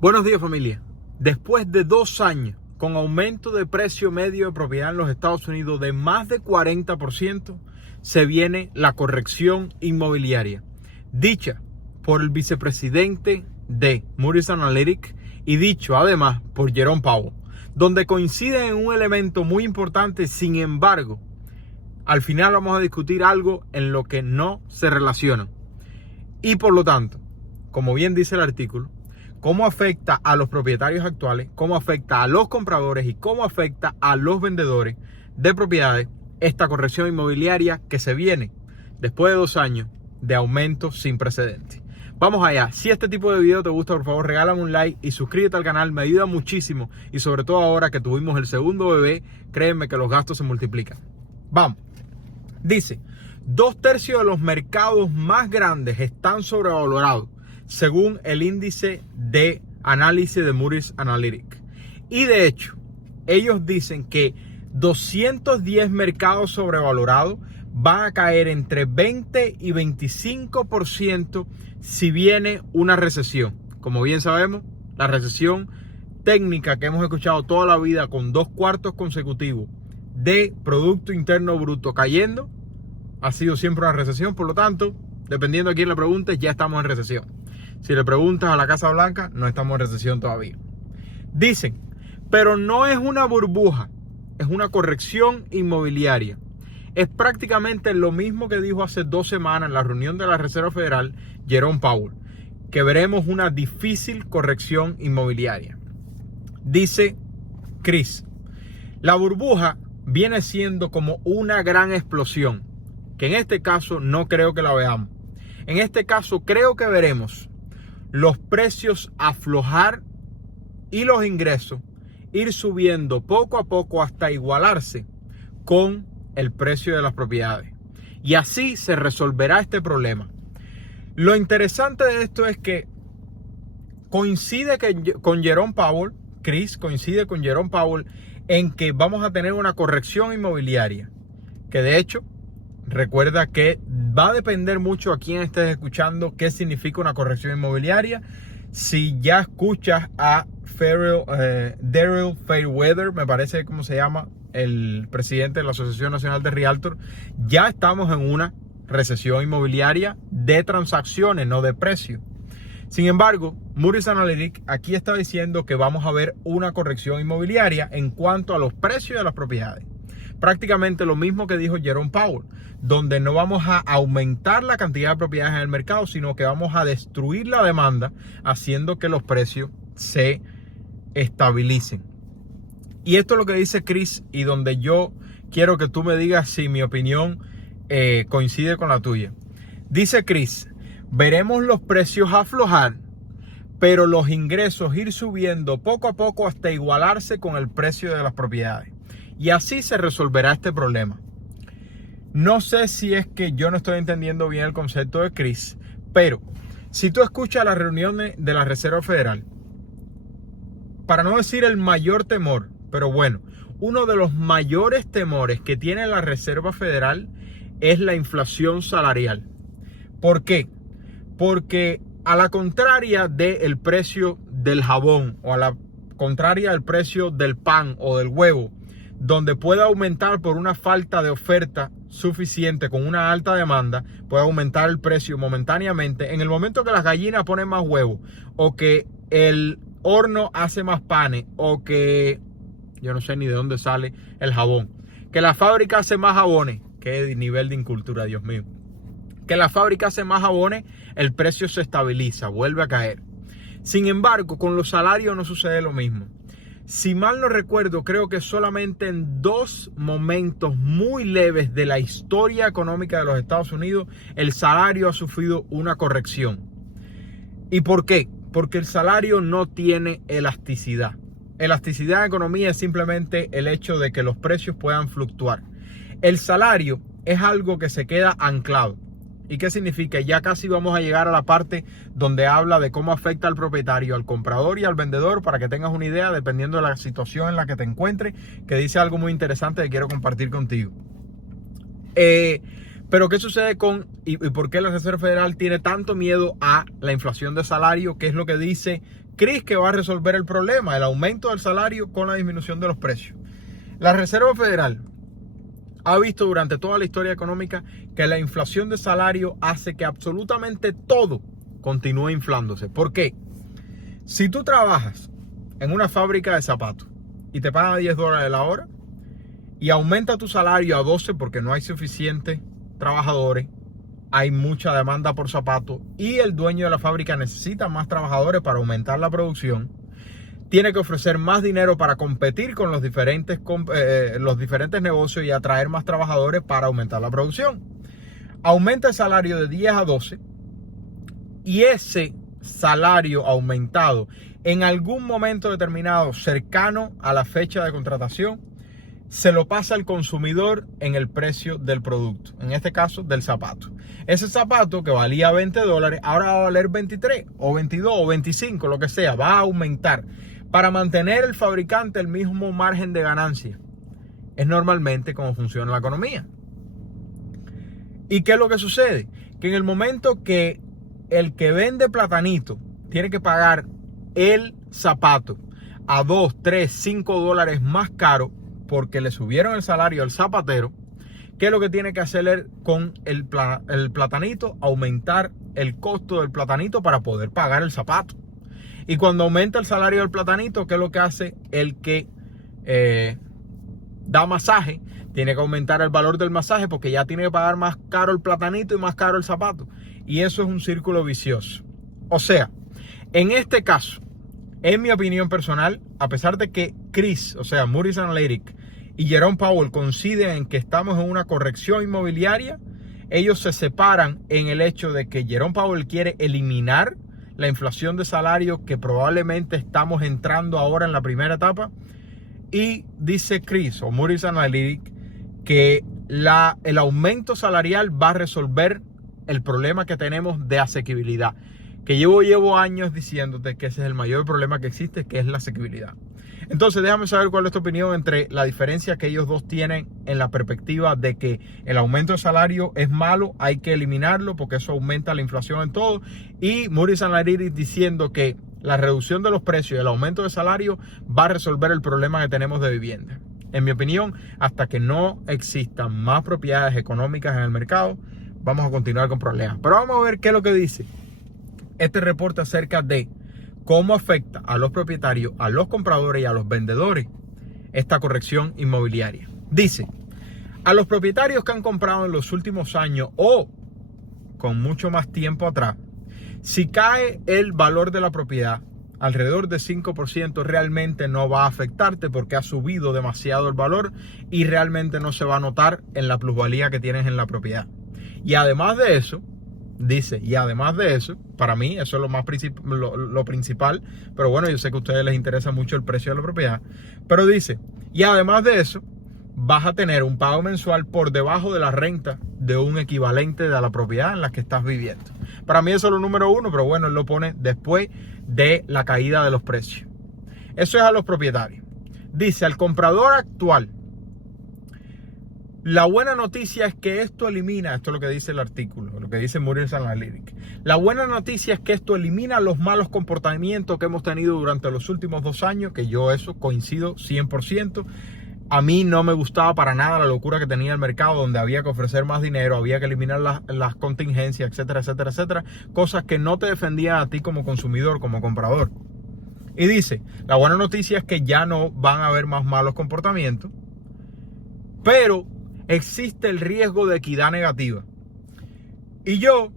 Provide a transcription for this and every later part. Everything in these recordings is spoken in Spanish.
Buenos días, familia. Después de 2 años con aumento de precio medio de propiedad en los Estados Unidos de más de 40%, se viene la corrección inmobiliaria, dicha por el vicepresidente de Moody's Analytics y dicho además por Jerome Powell, donde coinciden en un elemento muy importante. Sin embargo, al final vamos a discutir algo en lo que no se relacionan. Y por lo tanto, como bien dice el artículo, cómo afecta a los propietarios actuales, cómo afecta a los compradores y cómo afecta a los vendedores de propiedades esta corrección inmobiliaria que se viene después de 2 años de aumento sin precedentes. Vamos allá. Si este tipo de video te gusta, por favor regálame un like y suscríbete al canal, me ayuda muchísimo, y sobre todo ahora que tuvimos el segundo bebé, créeme que los gastos se multiplican. Vamos. Dice, 2/3 de los mercados más grandes están sobrevalorados, según el índice de análisis de Moody's Analytics. Y de hecho, ellos dicen que 210 mercados sobrevalorados van a caer entre 20 y 25% si viene una recesión. Como bien sabemos, la recesión técnica que hemos escuchado toda la vida, con 2 cuartos consecutivos de Producto Interno Bruto cayendo, ha sido siempre una recesión. Por lo tanto, dependiendo a quién le preguntes, ya estamos en recesión. Si le preguntas a la Casa Blanca, no estamos en recesión todavía. Dicen, pero no es una burbuja, es una corrección inmobiliaria. Es prácticamente lo mismo que dijo hace 2 semanas en la reunión de la Reserva Federal Jerome Powell, que veremos una difícil corrección inmobiliaria. Dice Chris, la burbuja viene siendo como una gran explosión, que en este caso no creo que la veamos. En este caso creo que veremos los precios aflojar y los ingresos ir subiendo poco a poco hasta igualarse con el precio de las propiedades. Y así se resolverá este problema. Lo interesante de esto es que coincide con Jerome Powell, Chris coincide con Jerome Powell en que vamos a tener una corrección inmobiliaria, que de hecho recuerda que va a depender mucho a quién estés escuchando qué significa una corrección inmobiliaria. Si ya escuchas a Daryl Fairweather, me parece como se llama, el presidente de la Asociación Nacional de Realtors, ya estamos en una recesión inmobiliaria de transacciones, no de precio. Sin embargo, Moody's Analytics aquí está diciendo que vamos a ver una corrección inmobiliaria en cuanto a los precios de las propiedades. Prácticamente lo mismo que dijo Jerome Powell, donde no vamos a aumentar la cantidad de propiedades en el mercado, sino que vamos a destruir la demanda, haciendo que los precios se estabilicen. Y esto es lo que dice Chris, y donde yo quiero que tú me digas si mi opinión coincide con la tuya. Dice Chris, veremos los precios aflojar, pero los ingresos ir subiendo poco a poco hasta igualarse con el precio de las propiedades. Y así se resolverá este problema. No sé si es que yo no estoy entendiendo bien el concepto de Chris, pero si tú escuchas las reuniones de la Reserva Federal, para no decir el mayor temor, pero bueno, uno de los mayores temores que tiene la Reserva Federal es la inflación salarial. ¿Por qué? Porque a la contraria del precio del jabón, o a la contraria del precio del pan o del huevo, donde puede aumentar por una falta de oferta suficiente con una alta demanda, puede aumentar el precio momentáneamente. En el momento que las gallinas ponen más huevos, o que el horno hace más panes, o que yo no sé ni de dónde sale el jabón, que la fábrica hace más jabones, qué nivel de incultura, Dios mío, que la fábrica hace más jabones, el precio se estabiliza, vuelve a caer. Sin embargo, con los salarios no sucede lo mismo. Si mal no recuerdo, creo que solamente en 2 momentos muy leves de la historia económica de los Estados Unidos, el salario ha sufrido una corrección. ¿Y por qué? Porque el salario no tiene elasticidad. Elasticidad en economía es simplemente el hecho de que los precios puedan fluctuar. El salario es algo que se queda anclado. ¿Y qué significa? Ya casi vamos a llegar a la parte donde habla de cómo afecta al propietario, al comprador y al vendedor, para que tengas una idea dependiendo de la situación en la que te encuentres, que dice algo muy interesante que quiero compartir contigo. Pero ¿qué sucede y por qué la Reserva Federal tiene tanto miedo a la inflación de salario? ¿Qué es lo que dice Chris que va a resolver el problema, el aumento del salario con la disminución de los precios. La Reserva Federal ha visto durante toda la historia económica que la inflación de salario hace que absolutamente todo continúe inflándose. ¿Por qué? Si tú trabajas en una fábrica de zapatos y te pagan $10 la hora y aumenta tu salario a 12 porque no hay suficientes trabajadores, hay mucha demanda por zapatos y el dueño de la fábrica necesita más trabajadores para aumentar la producción, tiene que ofrecer más dinero para competir con los diferentes negocios y atraer más trabajadores para aumentar la producción. Aumenta el salario de 10 a 12 y ese salario aumentado en algún momento determinado cercano a la fecha de contratación se lo pasa al consumidor en el precio del producto, en este caso del zapato. Ese zapato que valía $20 ahora va a valer 23 o 22 o 25, lo que sea, va a aumentar para mantener el fabricante el mismo margen de ganancia. Es normalmente como funciona la economía. ¿Y qué es lo que sucede? Que en el momento que el que vende platanito tiene que pagar el zapato a 2, 3, 5 dólares más caro porque le subieron el salario al zapatero, ¿qué es lo que tiene que hacer él con el platanito? Aumentar el costo del platanito para poder pagar el zapato. Y cuando aumenta el salario del platanito, ¿qué es lo que hace el que da masaje? Tiene que aumentar el valor del masaje porque ya tiene que pagar más caro el platanito y más caro el zapato. Y eso es un círculo vicioso. O sea, en este caso, en mi opinión personal, a pesar de que Chris, o sea, Moody's Analytics y Jerome Powell coinciden que estamos en una corrección inmobiliaria, ellos se separan en el hecho de que Jerome Powell quiere eliminar la inflación de salario que probablemente estamos entrando ahora en la primera etapa, y dice Chris o Moody's Analytics que el aumento salarial va a resolver el problema que tenemos de asequibilidad, que llevo años diciéndote que ese es el mayor problema que existe, que es la asequibilidad. Entonces déjame saber cuál es tu opinión entre la diferencia que ellos dos tienen en la perspectiva de que el aumento de salario es malo, hay que eliminarlo porque eso aumenta la inflación en todo, y Moody's Analytics diciendo que la reducción de los precios y el aumento de salario va a resolver el problema que tenemos de vivienda. En mi opinión, hasta que no existan más propiedades económicas en el mercado, vamos a continuar con problemas. Pero vamos a ver qué es lo que dice este reporte acerca de cómo afecta a los propietarios, a los compradores y a los vendedores esta corrección inmobiliaria. Dice, a los propietarios que han comprado en los últimos años o con mucho más tiempo atrás, si cae el valor de la propiedad alrededor de 5%, realmente no va a afectarte porque ha subido demasiado el valor y realmente no se va a notar en la plusvalía que tienes en la propiedad. Y además de eso, dice, para mí eso es lo principal, pero bueno, yo sé que a ustedes les interesa mucho el precio de la propiedad, pero dice, y además de eso, vas a tener un pago mensual por debajo de la renta de un equivalente de la propiedad en la que estás viviendo. Para mí eso es lo número uno, pero bueno, él lo pone después de la caída de los precios. Eso es a los propietarios. Dice, al comprador actual, la buena noticia es que esto elimina, esto es lo que dice el artículo, lo que dice Moody's Analytics. La buena noticia es que esto elimina los malos comportamientos que hemos tenido durante los últimos 2 años, que yo eso coincido 100%. A mí no me gustaba para nada la locura que tenía el mercado, donde había que ofrecer más dinero, había que eliminar las contingencias, etcétera, etcétera, etcétera. Cosas que no te defendían a ti como consumidor, como comprador. Y dice, la buena noticia es que ya no van a haber más malos comportamientos, pero existe el riesgo de equidad negativa. Y yo,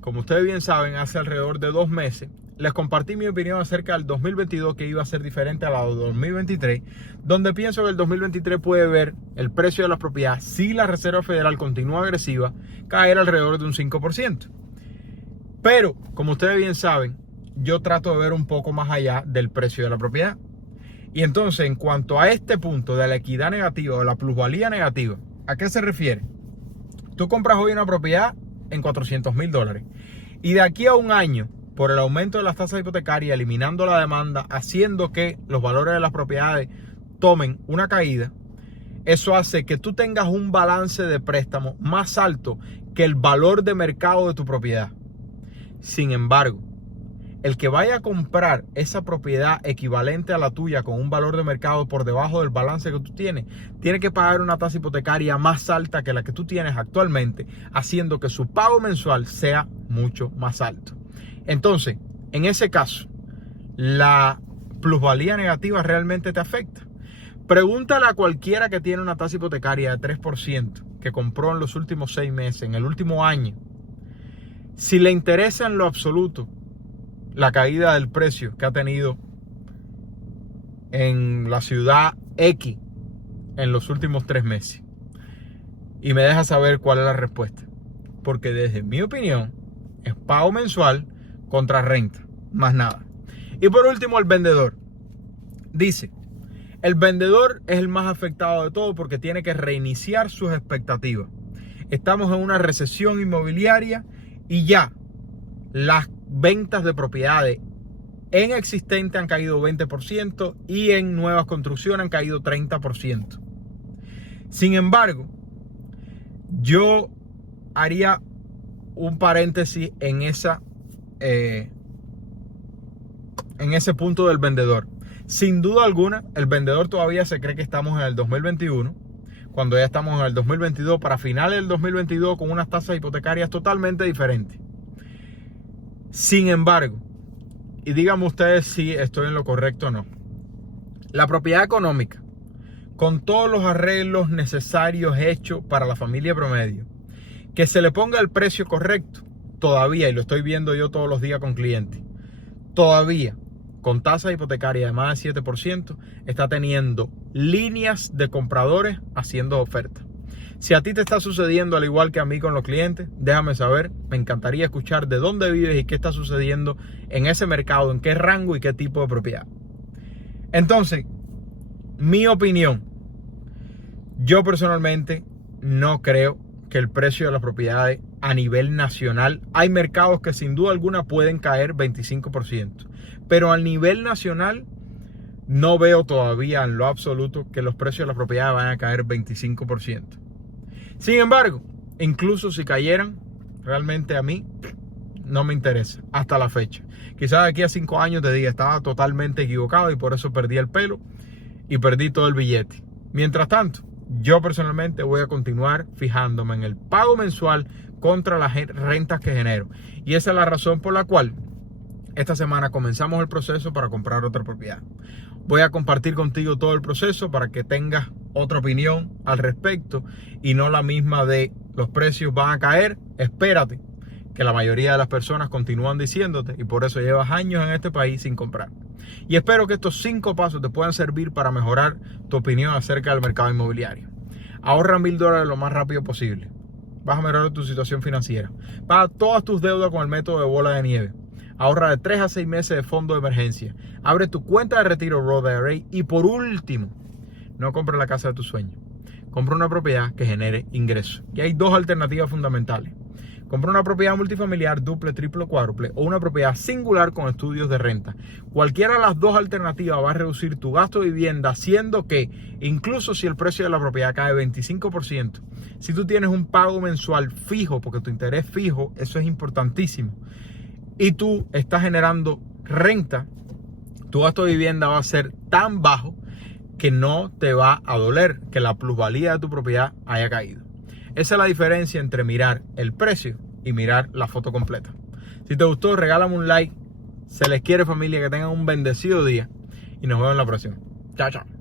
como ustedes bien saben, hace alrededor de 2 meses, les compartí mi opinión acerca del 2022, que iba a ser diferente a la de 2023, donde pienso que el 2023 puede ver el precio de las propiedades, si la Reserva Federal continúa agresiva, caer alrededor de un 5%. Pero, como ustedes bien saben, yo trato de ver un poco más allá del precio de la propiedad. Y entonces, en cuanto a este punto de la equidad negativa o la plusvalía negativa, ¿a qué se refiere? Tú compras hoy una propiedad en $400,000 y de aquí a un año, por el aumento de las tasas hipotecarias, eliminando la demanda, haciendo que los valores de las propiedades tomen una caída, eso hace que tú tengas un balance de préstamo más alto que el valor de mercado de tu propiedad. Sin embargo, el que vaya a comprar esa propiedad equivalente a la tuya con un valor de mercado por debajo del balance que tú tienes, tiene que pagar una tasa hipotecaria más alta que la que tú tienes actualmente, haciendo que su pago mensual sea mucho más alto. Entonces, en ese caso, la plusvalía negativa realmente te afecta. Pregúntale a cualquiera que tiene una tasa hipotecaria de 3% que compró en los últimos 6 meses, en el último año, si le interesa en lo absoluto la caída del precio que ha tenido en la ciudad X en los últimos 3 meses. Y me deja saber cuál es la respuesta. Porque desde mi opinión es pago mensual contra renta, más nada. Y por último, el vendedor. Dice, el vendedor es el más afectado de todo porque tiene que reiniciar sus expectativas. Estamos en una recesión inmobiliaria y ya las ventas de propiedades en existente han caído 20% y en nuevas construcciones han caído 30%. Sin embargo, yo haría un paréntesis en ese punto del vendedor. Sin duda alguna, el vendedor todavía se cree que estamos en el 2021, cuando ya estamos en el 2022, para finales del 2022 con unas tasas hipotecarias totalmente diferentes. Sin embargo, y díganme ustedes si estoy en lo correcto o no, la propiedad económica, con todos los arreglos necesarios hechos para la familia promedio, que se le ponga el precio correcto, todavía, y lo estoy viendo yo todos los días con clientes, todavía, con tasa hipotecaria de más de 7%, está teniendo líneas de compradores haciendo ofertas. Si a ti te está sucediendo al igual que a mí con los clientes, déjame saber. Me encantaría escuchar de dónde vives y qué está sucediendo en ese mercado, en qué rango y qué tipo de propiedad. Entonces, mi opinión, yo personalmente no creo que el precio de las propiedades a nivel nacional, hay mercados que sin duda alguna pueden caer 25%, pero a nivel nacional no veo todavía en lo absoluto que los precios de las propiedades van a caer 25%. Sin embargo, incluso si cayeran, realmente a mí no me interesa hasta la fecha. Quizás aquí a 5 años te diga, estaba totalmente equivocado y por eso perdí el pelo y perdí todo el billete. Mientras tanto, yo personalmente voy a continuar fijándome en el pago mensual contra las rentas que genero. Y esa es la razón por la cual esta semana comenzamos el proceso para comprar otra propiedad. Voy a compartir contigo todo el proceso para que tengas otra opinión al respecto y no la misma de los precios van a caer, espérate, que la mayoría de las personas continúan diciéndote y por eso llevas años en este país sin comprar. Y espero que estos 5 pasos te puedan servir para mejorar tu opinión acerca del mercado inmobiliario. Ahorra $1,000 lo más rápido posible. Vas a mejorar tu situación financiera. Paga todas tus deudas con el método de bola de nieve. Ahorra de 3 a 6 meses de fondo de emergencia. Abre tu cuenta de retiro Roth IRA. Y por último, no compres la casa de tus sueños. Compra una propiedad que genere ingresos. Y hay 2 alternativas fundamentales. Compra una propiedad multifamiliar, duple, triple, cuádruple o una propiedad singular con estudios de renta. Cualquiera de las 2 alternativas va a reducir tu gasto de vivienda, haciendo que, incluso si el precio de la propiedad cae 25%, si tú tienes un pago mensual fijo, porque tu interés fijo, eso es importantísimo, y tú estás generando renta, tu gasto de vivienda va a ser tan bajo que no te va a doler que la plusvalía de tu propiedad haya caído. Esa es la diferencia entre mirar el precio y mirar la foto completa. Si te gustó, regálame un like. Se les quiere, familia, que tengan un bendecido día y nos vemos en la próxima. Chao, chao.